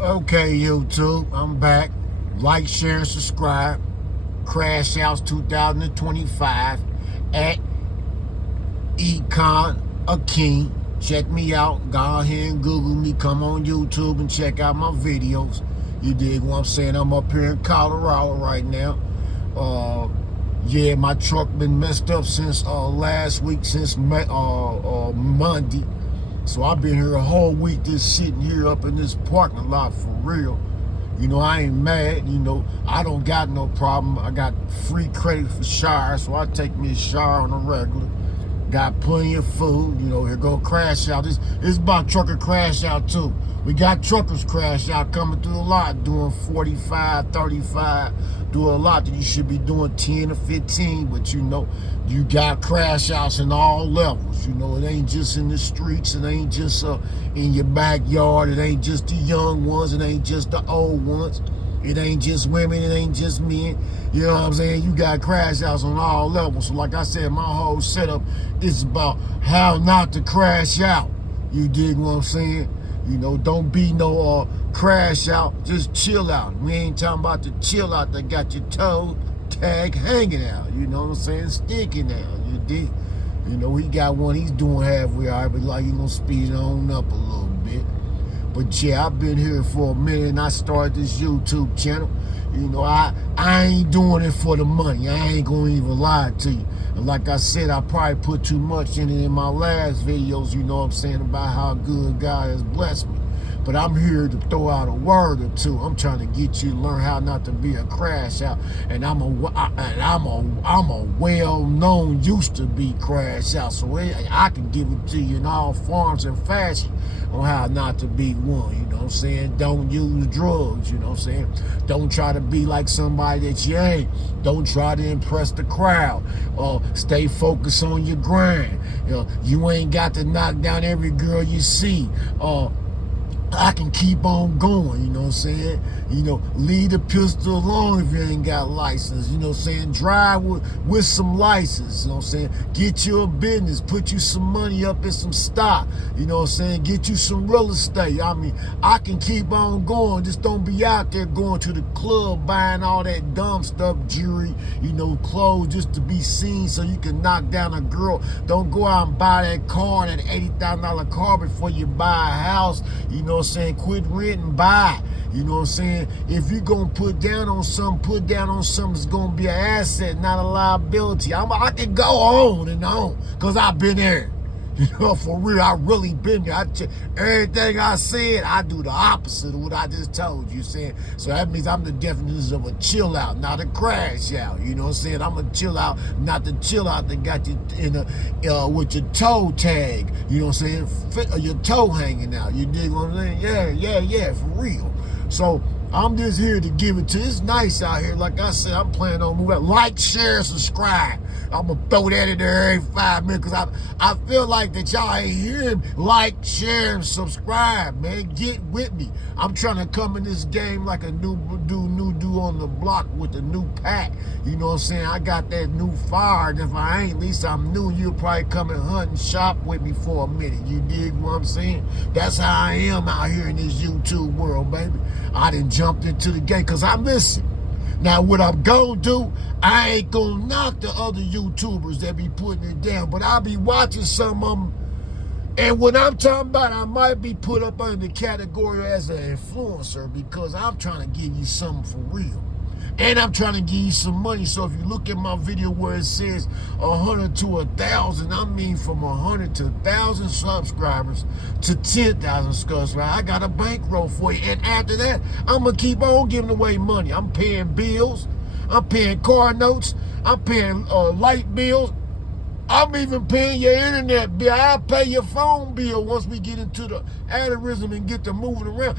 Okay, YouTube, I'm back. Like, share, and subscribe. Crash Outs 2025 at Econ Akeem. Check me out. Go ahead and Google me. Come on YouTube and check out my videos. You dig what I'm saying? I'm up here in Colorado right now. Yeah, my truck been messed up since last week, since Monday. So I've been here a whole week just sitting here up in this parking lot for real. You know, I ain't mad. You know, I don't got no problem. I got free credit for shower, so I take me a shower on a regular. Got plenty of food. You know, here go Crash Out. This about trucker Crash Out too. We got truckers Crash Out coming through a lot, doing 45, 35, do a lot that you should be doing 10 or 15, but you know, you got Crash Outs in all levels. You know, it ain't just in the streets, it ain't just in your backyard, it ain't just the young ones, it ain't just the old ones. It ain't just women, it ain't just men. You know what I'm saying? You got Crash Outs on all levels. So like I said, my whole setup is about how not to crash out. You dig what I'm saying? You know, don't be no crash out. Just chill out. We ain't talking about the chill out that got your toe tag hanging out. You know what I'm saying? Sticking out. You dig? You know, he got one he's doing halfway all right, but like he gonna speed on up a little bit. But yeah, I've been here for a minute and I started this YouTube channel. You know, I ain't doing it for the money. I ain't gonna even lie to you. And like I said, I probably put too much in it in my last videos, you know what I'm saying, about how good God has blessed me. But I'm here to throw out a word or two. I'm trying to get you to learn how not to be a crash out. And I'm a well-known used to be crash out. So I can give it to you in all forms and fashion on how not to be one. You know what I'm saying? Don't use drugs. You know what I'm saying? Don't try to be like somebody that you ain't. Don't try to impress the crowd. Stay focused on your grind. You ain't got to knock down every girl you see. I can keep on going, you know what I'm saying? You know, leave the pistol alone if you ain't got license, you know what I'm saying? Drive with some license, you know what I'm saying? Get you a business, put you some money up in some stock, you know what I'm saying? Get you some real estate. I mean, I can keep on going. Just don't be out there going to the club buying all that dumb stuff, jewelry, you know, clothes just to be seen so you can knock down a girl. Don't go out and buy that car, that $80,000 car before you buy a house, you know what I'm saying? Quit renting, buy. You know what I'm saying? If you're going to put down on something that's going to be an asset, not a liability. I can go on and on because I've been there. You know, for real, I really been there. Everything I said, I do the opposite of what I just told you, saying. So that means I'm the definition of a chill out, not a crash out. You know what I'm saying? I'm a chill out, not the chill out that got you in with your toe tag. You know what I'm saying? Your toe hanging out. You dig what I'm saying? Yeah, for real. So I'm just here to give it to you. It's nice out here. Like I said, I'm planning on moving out. Like, share, subscribe. I'm going to throw that in there every 5 minutes because I feel like that y'all ain't hearing me. Like, share, and subscribe, man. Get with me. I'm trying to come in this game like a new dude on the block with a new pack. You know what I'm saying? I got that new fire, and if I ain't, at least I'm new. You'll probably come and hunt and shop with me for a minute. You dig what I'm saying? That's how I am out here in this YouTube world, baby. I done jumped into the game because I listen. Now, what I'm going to do, I ain't going to knock the other YouTubers that be putting it down, but I'll be watching some of them. And what I'm talking about, I might be put up under the category as an influencer because I'm trying to give you something for real. And I'm trying to give you some money. So if you look at my video where it says 100 to 1,000, I mean from 100 to 1,000 subscribers to 10,000 subscribers, I got a bankroll for you. And after that, I'm going to keep on giving away money. I'm paying bills. I'm paying car notes. I'm paying light bills. I'm even paying your internet bill. I'll pay your phone bill once we get into the algorithm and get to moving around.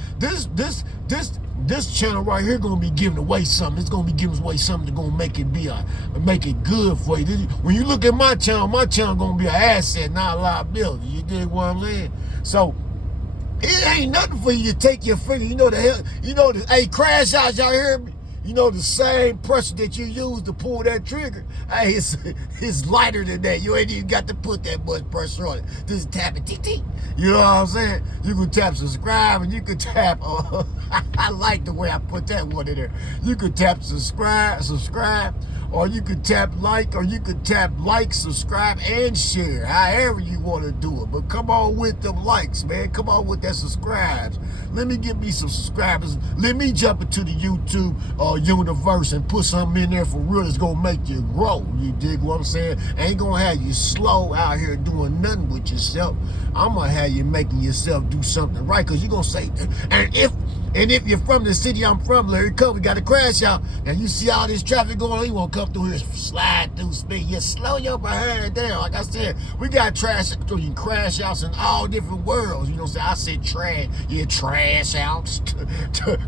This channel right here gonna be giving away something. It's gonna be giving away something that's gonna make it good for you. When you look at my channel gonna be an asset, not a liability. You dig what I'm saying? So it ain't nothing for you to take your finger. You know the hell. You know the hey, crash out. Y'all hear me? You know, the same pressure that you use to pull that trigger, hey, it's lighter than that. You ain't even got to put that much pressure on it. Just tap it, tick, tick. You know what I'm saying? You can tap subscribe and you can tap, I like the way I put that one in there. You could tap subscribe, or you could tap like, or you could tap like, subscribe, and share, however you want to do it. But come on with them likes, man. Come on with that subscribes. Let me get me some subscribers. Let me jump into the YouTube universe and put something in there for real that's going to make you grow. You dig what I'm saying? Ain't going to have you slow out here doing nothing with yourself. I'm going to have you making yourself do something right, because you're going to say, and if you're from the city I'm from, Larry Cove, we got to crash out, and you see all this traffic going on, you want to come through here, slide through speed. You slow your behind down. Like I said, we got crash outs in all different worlds. You know what I'm saying? I said trash outs,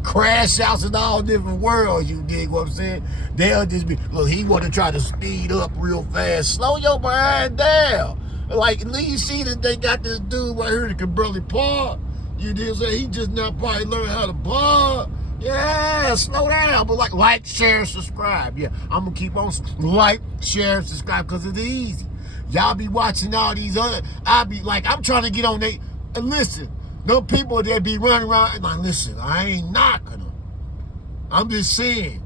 crash outs in all different worlds. You dig what I'm saying? They'll just be, look, he want to try to speed up real fast. Slow your behind down. Like, at least you see that they got this dude right here that can barely park. You did say he just now probably learned how to park. Yeah, slow down. But like, share, subscribe. Yeah, I'm going to keep on like, share, subscribe, because it's easy. Y'all be watching all these other, I be like, I'm trying to get on they, and listen, no people that be running around, and like, listen, I ain't knocking them. I'm just saying,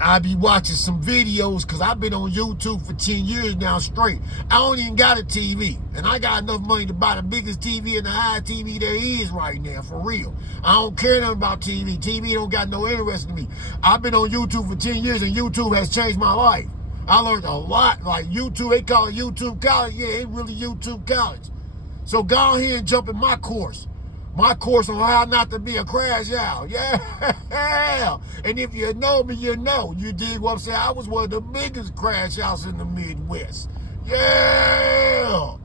I be watching some videos, because I've been on YouTube for 10 years now straight. I don't even got a TV, and I got enough money to buy the biggest TV and the highest TV there is right now, for real. I don't care nothing about TV. TV don't got no interest in me. I've been on YouTube for 10 years, and YouTube has changed my life. I learned a lot. Like YouTube, they call it YouTube college. Yeah, it really YouTube college. So go ahead and jump in my course. My course on how not to be a crash out. Yeah. And if you know me, you know. You dig what I'm saying? I was one of the biggest crash outs in the Midwest. Yeah.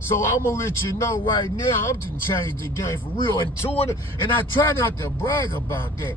So I'm going to let you know right now, I'm just changed the game for real. And I try not to brag about that.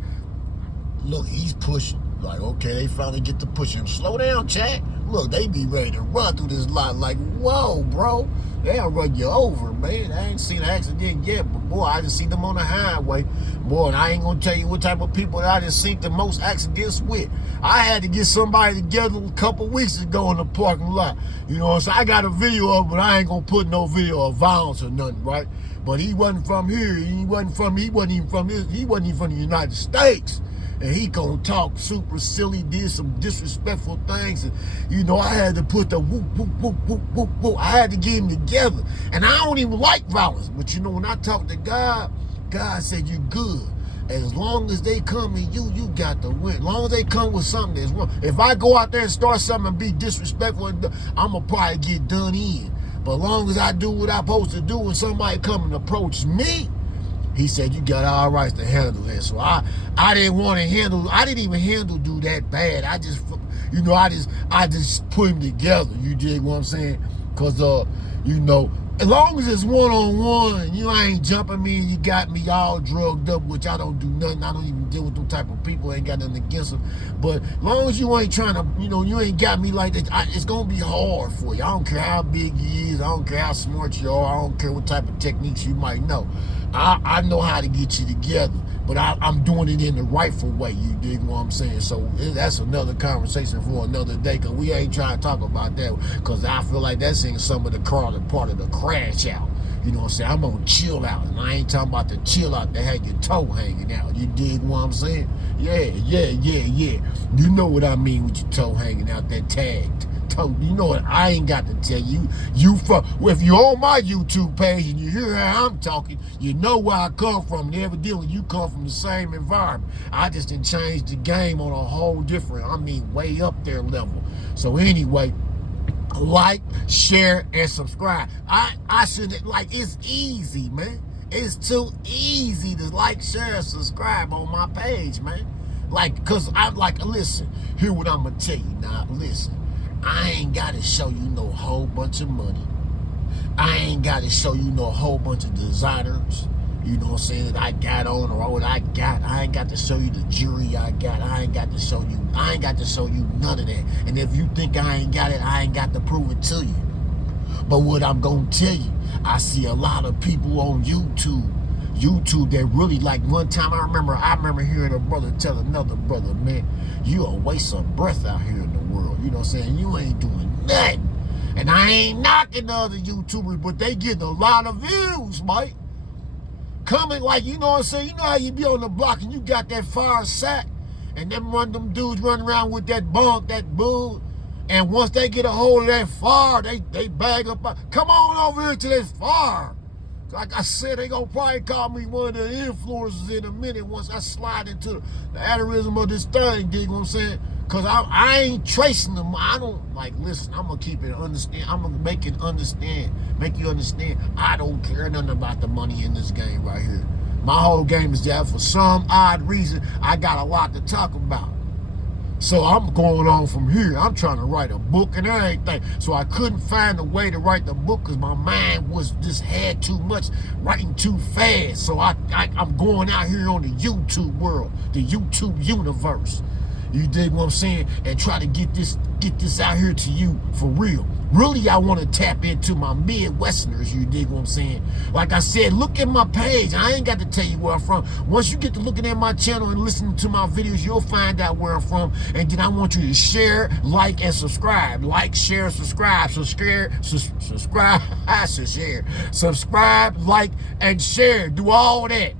Look, he's pushing. Like, okay, they finally get to push him. Slow down, Chad. Look, they be ready to run through this lot like, whoa, bro. They'll run you over, man. I ain't seen an accident yet, but boy, I just seen them on the highway. Boy, and I ain't gonna tell you what type of people that I just seen the most accidents with. I had to get somebody together a couple weeks ago in the parking lot. You know, so I got a video of it, but I ain't gonna put no video of violence or nothing, right? But he wasn't from here. He wasn't even from the United States. And he gonna talk super silly, did some disrespectful things. And, you know, I had to put the whoop, whoop, whoop, whoop, whoop, whoop. I had to get him together. And I don't even like violence. But, you know, when I talk to God, God said, you good. As long as they come to you, you got to win. As long as they come with something that's wrong. If I go out there and start something and be disrespectful, I'm gonna probably get done in. But as long as I do what I'm supposed to do and somebody come and approach me, he said, you got all rights to handle that. So I didn't want to handle, I didn't even handle do that bad. I just, you know, I just put him together. You dig what I'm saying? Because, you know, as long as it's one-on-one, you ain't jumping me and you got me all drugged up, which I don't do nothing. I don't even deal with those type of people. I ain't got nothing against them. But as long as you ain't trying to, you know, you ain't got me like that, it's going to be hard for you. I don't care how big you is. I don't care how smart you are. I don't care what type of techniques you might know. I know how to get you together, but I'm doing it in the rightful way. You dig what I'm saying? So that's another conversation for another day, because we ain't trying to talk about that, because I feel like that's in some of the part of the crash out. You know what I'm saying? I'm gonna chill out, and I ain't talking about the chill out that had your toe hanging out. You dig what I'm saying? Yeah. You know what I mean with your toe hanging out, that tagged. You know what? I ain't got to tell you. If you're on my YouTube page and you hear how I'm talking, you know where I come from. And evidently, you come from the same environment. I just done changed the game on a whole different, way up there level. So anyway, like, share, and subscribe. I shouldn't, like, it's easy, man. It's too easy to like, share, and subscribe on my page, man. Like, because I'm like, listen, hear what I'm going to tell you now. Listen. I ain't got to show you no whole bunch of money. I ain't got to show you no whole bunch of designers, you know what I'm saying, that I got on or what I got. I ain't got to show you the jewelry I got. I ain't got to show you none of that. And if you think I ain't got it, I ain't got to prove it to you. But what I'm going to tell you, I see a lot of people on YouTube YouTube that really, like, one time I remember hearing a brother tell another brother, man, you a waste of breath out here in the world. You know what I'm saying? You ain't doing nothing. And I ain't knocking the other YouTubers, but they getting a lot of views, Mike. Coming, like, you know what I'm saying? You know how you be on the block and you got that fire sack, and them dudes running around with that bunk, that bull, and once they get a hold of that fire, they bag up. Come on over here to this fire. Like I said, they gonna probably call me one of the influencers in a minute once I slide into the aneurysm of this thing, dig what I'm saying? Cause I ain't tracing them. I don't, like, listen, I'm gonna keep it understand. I'm gonna make you understand. I don't care nothing about the money in this game right here. My whole game is that for some odd reason, I got a lot to talk about. So I'm going on from here. I'm trying to write a book and everything. So I couldn't find a way to write the book because my mind was just had too much, writing too fast. So I'm going out here on the YouTube world, the YouTube universe. You dig what I'm saying? And try to get this out here to you for real. Really, I want to tap into my Midwesterners, you dig what I'm saying? Like I said, look at my page. I ain't got to tell you where I'm from. Once you get to looking at my channel and listening to my videos, you'll find out where I'm from. And then I want you to share, like, and subscribe. Like, share, subscribe. Subscribe, like, and share. Do all that.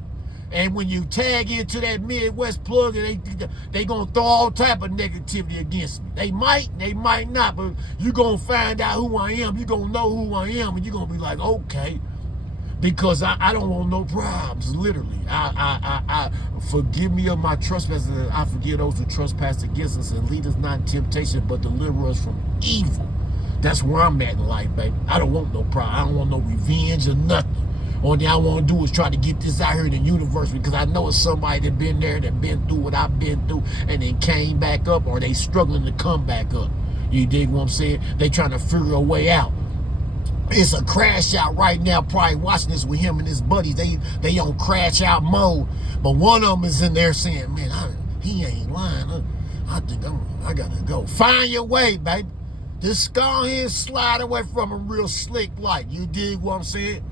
And when you tag into that Midwest plug, they gonna throw all type of negativity against me. They might not, but you gonna find out who I am. You gonna know who I am, and you gonna be like, okay, because I don't want no problems. Literally, I forgive me of my trespasses. I forgive those who trespass against us, and lead us not in temptation, but deliver us from evil. That's where I'm at in life, baby. I don't want no problem. I don't want no revenge or nothing. Only thing I want to do is try to get this out here in the universe because I know it's somebody that been there, that been through what I've been through, and then came back up, or they struggling to come back up. You dig what I'm saying? They trying to figure a way out. It's a crash out right now, probably watching this with him and his buddies. They on crash out mode. But one of them is in there saying, man, he ain't lying. I think I gotta go. Find your way, baby. Just go ahead and slide away from him real slick like. You dig what I'm saying?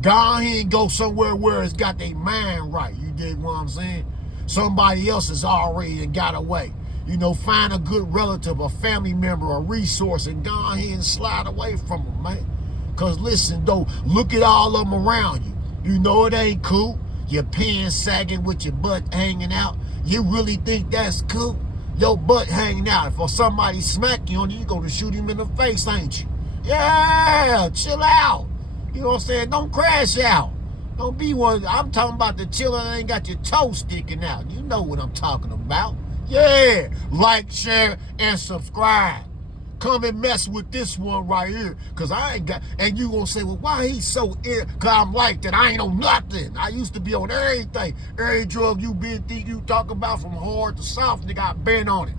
Go ahead and go somewhere where it's got their mind right. You dig what I'm saying? Somebody else has already got away. You know, find a good relative, a family member, a resource, and go ahead and slide away from them, man. Because listen, though, look at all of them around you. You know it ain't cool. Your pants sagging with your butt hanging out. You really think that's cool? Your butt hanging out. If somebody smack you on it, you going to shoot him in the face, ain't you? Yeah, chill out. You know what I'm saying? Don't crash out. Don't be one. I'm talking about the chiller that ain't got your toe sticking out. You know what I'm talking about. Yeah. Like, share, and subscribe. Come and mess with this one right here. Because I ain't got, and you gonna say, well, why he so ill? Because I'm like that. I ain't on nothing. I used to be on everything. Every drug you talk about from hard to soft, nigga, I been on it.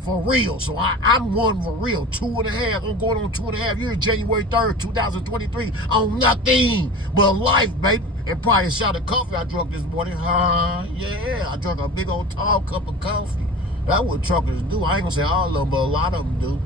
For real. So I'm one for real. 2.5. I'm going on 2.5 years, January 3rd, 2023, on nothing but life, baby. And probably a shot of coffee I drunk this morning. Yeah, I drank a big old tall cup of coffee. That's what truckers do. I ain't gonna say all of them, but a lot of them do.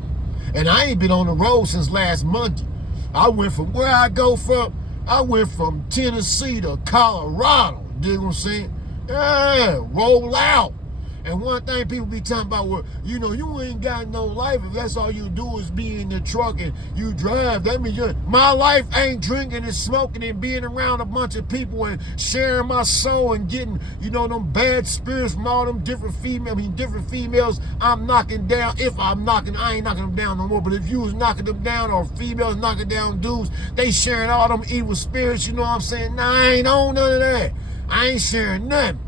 And I ain't been on the road since last Monday. I went from where I go from. I went from Tennessee to Colorado. Dig what I'm saying? Yeah, roll out. And one thing people be talking about, well, you know, you ain't got no life if that's all you do is be in the truck and you drive. That means my life ain't drinking and smoking and being around a bunch of people and sharing my soul and getting, you know, them bad spirits from all them different females I'm knocking down. If I'm knocking, I ain't knocking them down no more. But if you was knocking them down or females knocking down dudes, they sharing all them evil spirits, you know what I'm saying? Nah, I ain't on none of that. I ain't sharing nothing.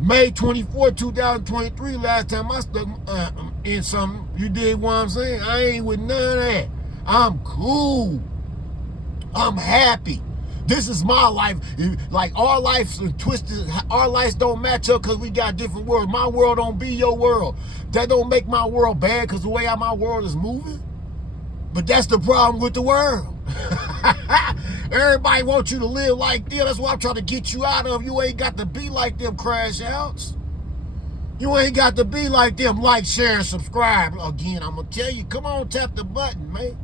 May 24, 2023, last time I stuck in something. You dig what I'm saying? I ain't with none of that. I'm cool. I'm happy. This is my life. Like, our lives are twisted. Our lives don't match up because we got different worlds. My world don't be your world. That don't make my world bad because the way my world is moving. But that's the problem with the world. Everybody wants you to live like them. That's what I'm trying to get you out of. You ain't got to be like them crash outs. You ain't got to be like them. Like, share, and subscribe. Again, I'm going to tell you, come on, tap the button, man.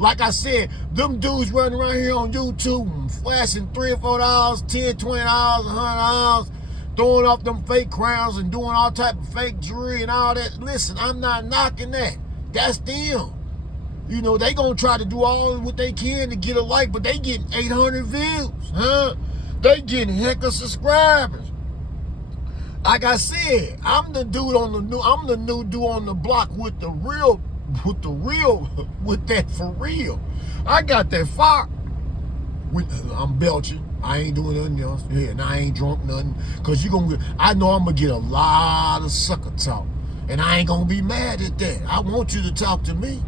Like I said, them dudes running around here on YouTube, flashing $3 or $4, $10, $20, $100, throwing off them fake crowns and doing all type of fake jewelry and all that. Listen, I'm not knocking that. That's them. You know, they gonna try to do all what they can to get a like, but they getting 800 views, huh? They getting heck of subscribers. Like I said, I'm the new dude on the block with that for real. I got that fire. I'm belching. I ain't doing nothing else. Yeah, and I ain't drunk nothing. Cause I know I'm gonna get a lot of sucker talk. And I ain't gonna be mad at that. I want you to talk to me.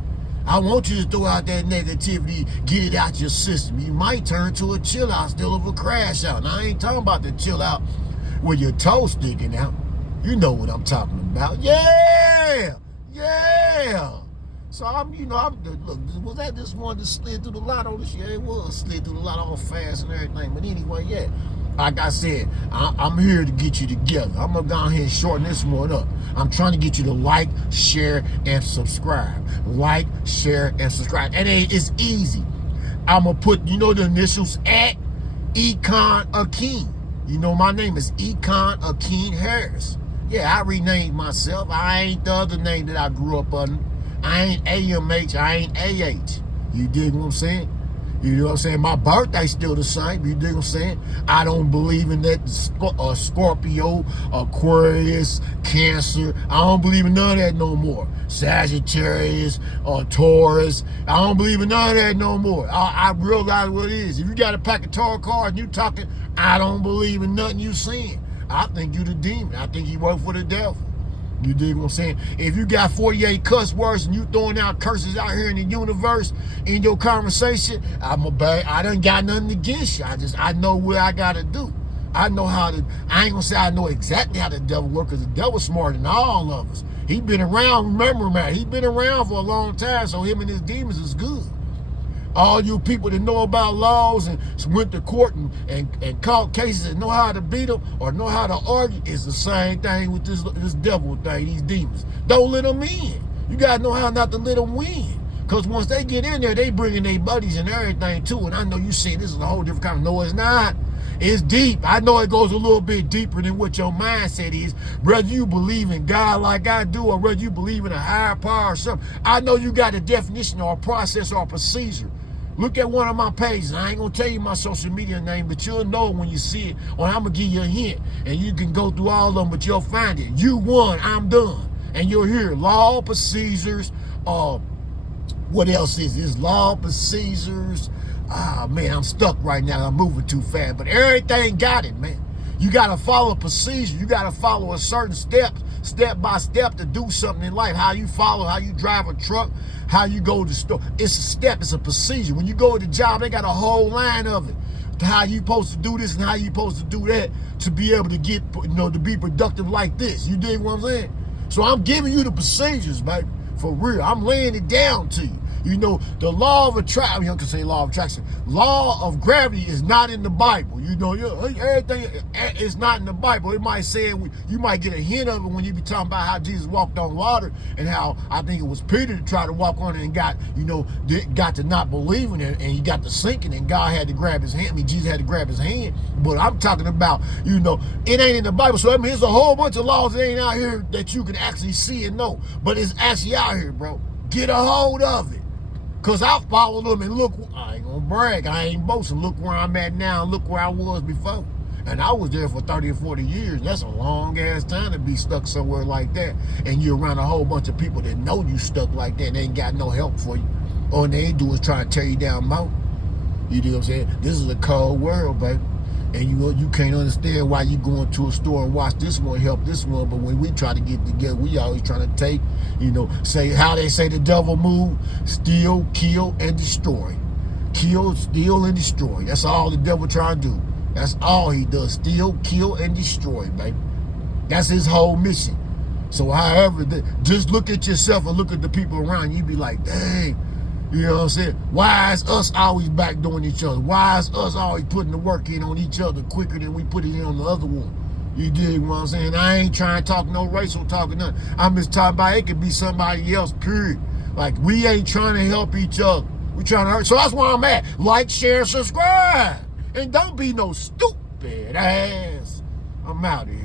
I want you to throw out that negativity, get it out your system. You might turn to a chill out instead of a crash out. Now I ain't talking about the chill out with your toe sticking out. You know what I'm talking about. Yeah! Yeah! So look, was that this one that slid through the lot on this? Yeah, it was slid through the lot all fast and everything. But anyway, yeah. Like I said, I'm here to get you together. I'm gonna go ahead and shorten this one up. I'm trying to get you to like, share, and subscribe. Like, share, and subscribe. And it's easy. I'm gonna put, the initials at Econ Akeem. You know, my name is Econ Akeem Harris. Yeah, I renamed myself. I ain't the other name that I grew up under. I ain't AMH, I ain't AH. You dig what I'm saying? You know what I'm saying? My birthday's still the same. You dig what I'm saying? I don't believe in that Scorpio, Aquarius, Cancer. I don't believe in none of that no more. Sagittarius or Taurus. I don't believe in none of that no more. I realize what it is. If you got a pack of tarot cards and you talking, I don't believe in nothing you saying. I think you the demon. I think you work for the devil. You dig what I'm saying? If you got 48 cuss words and you throwing out curses out here in the universe in your conversation, I done got nothing against you. I know what I gotta do. I know how to, I ain't gonna say I know exactly how the devil works, because the devil's smarter than all of us. He been around, remember, man, he been around for a long time, so him and his demons is good. All you people that know about laws and went to court and caught cases and know how to beat them or know how to argue, it's the same thing with this devil thing, these demons. Don't let them in. You got to know how not to let them win. Because once they get in there, they bring in their buddies and everything too. And I know you see this is a whole different kind of, no, it's not. It's deep. I know it goes a little bit deeper than what your mindset is. Whether you believe in God like I do or whether you believe in a higher power or something, I know you got a definition or a process or a procedure. Look at one of my pages. I ain't gonna tell you my social media name, but you'll know when you see it, or I'm gonna give you a hint, and you can go through all of them, but you'll find it. You won, I'm done. And you'll hear law, procedures, what else is this? Law, procedures. Ah, man, I'm stuck right now. I'm moving too fast, but everything got it, man. You gotta follow a procedure. You gotta follow a certain step by step to do something in life. How you follow, how you drive a truck, how you go to the store. It's a step, it's a procedure. When you go to the job, they got a whole line of it. How you supposed to do this and how you supposed to do that to be able to get, to be productive like this. You dig what I'm saying? So I'm giving you the procedures, baby, for real. I'm laying it down to you. The law of attraction, you can say law of attraction. Law of gravity is not in the Bible. Everything is not in the Bible. It might say it, you might get a hint of it when you be talking about how Jesus walked on water and how I think it was Peter to try to walk on it and got to not believing it and he got to sinking and God had to grab his hand. I mean, Jesus had to grab his hand. But I'm talking about, it ain't in the Bible. So I mean, there's a whole bunch of laws that ain't out here that you can actually see and know. But it's actually out here, bro. Get a hold of it. Because I followed them and look, I ain't gonna brag, I ain't boasting. Look where I'm at now and look where I was before. And I was there for 30 or 40 years. That's a long ass time to be stuck somewhere like that. And you're around a whole bunch of people that know you stuck like that and they ain't got no help for you. All they do is try to tear you down more. You know what I'm saying? This is a cold world, baby. And you can't understand why you going to a store and watch this one help this one, but when we try to get together, we always trying to take, say how they say the devil move, steal, kill, and destroy. Kill, steal, and destroy. That's all the devil trying to do. That's all he does, steal, kill, and destroy, baby. That's his whole mission. So however, just look at yourself and look at the people around you, you be like, dang, you know what I'm saying? Why is us always backdooring each other? Why is us always putting the work in on each other quicker than we put it in on the other one? You dig what I'm saying? I ain't trying to talk no racial talk or nothing. I'm just talking about it could be somebody else, period. Like, we ain't trying to help each other. We trying to hurt. So that's where I'm at. Like, share, subscribe. And don't be no stupid ass. I'm out of here.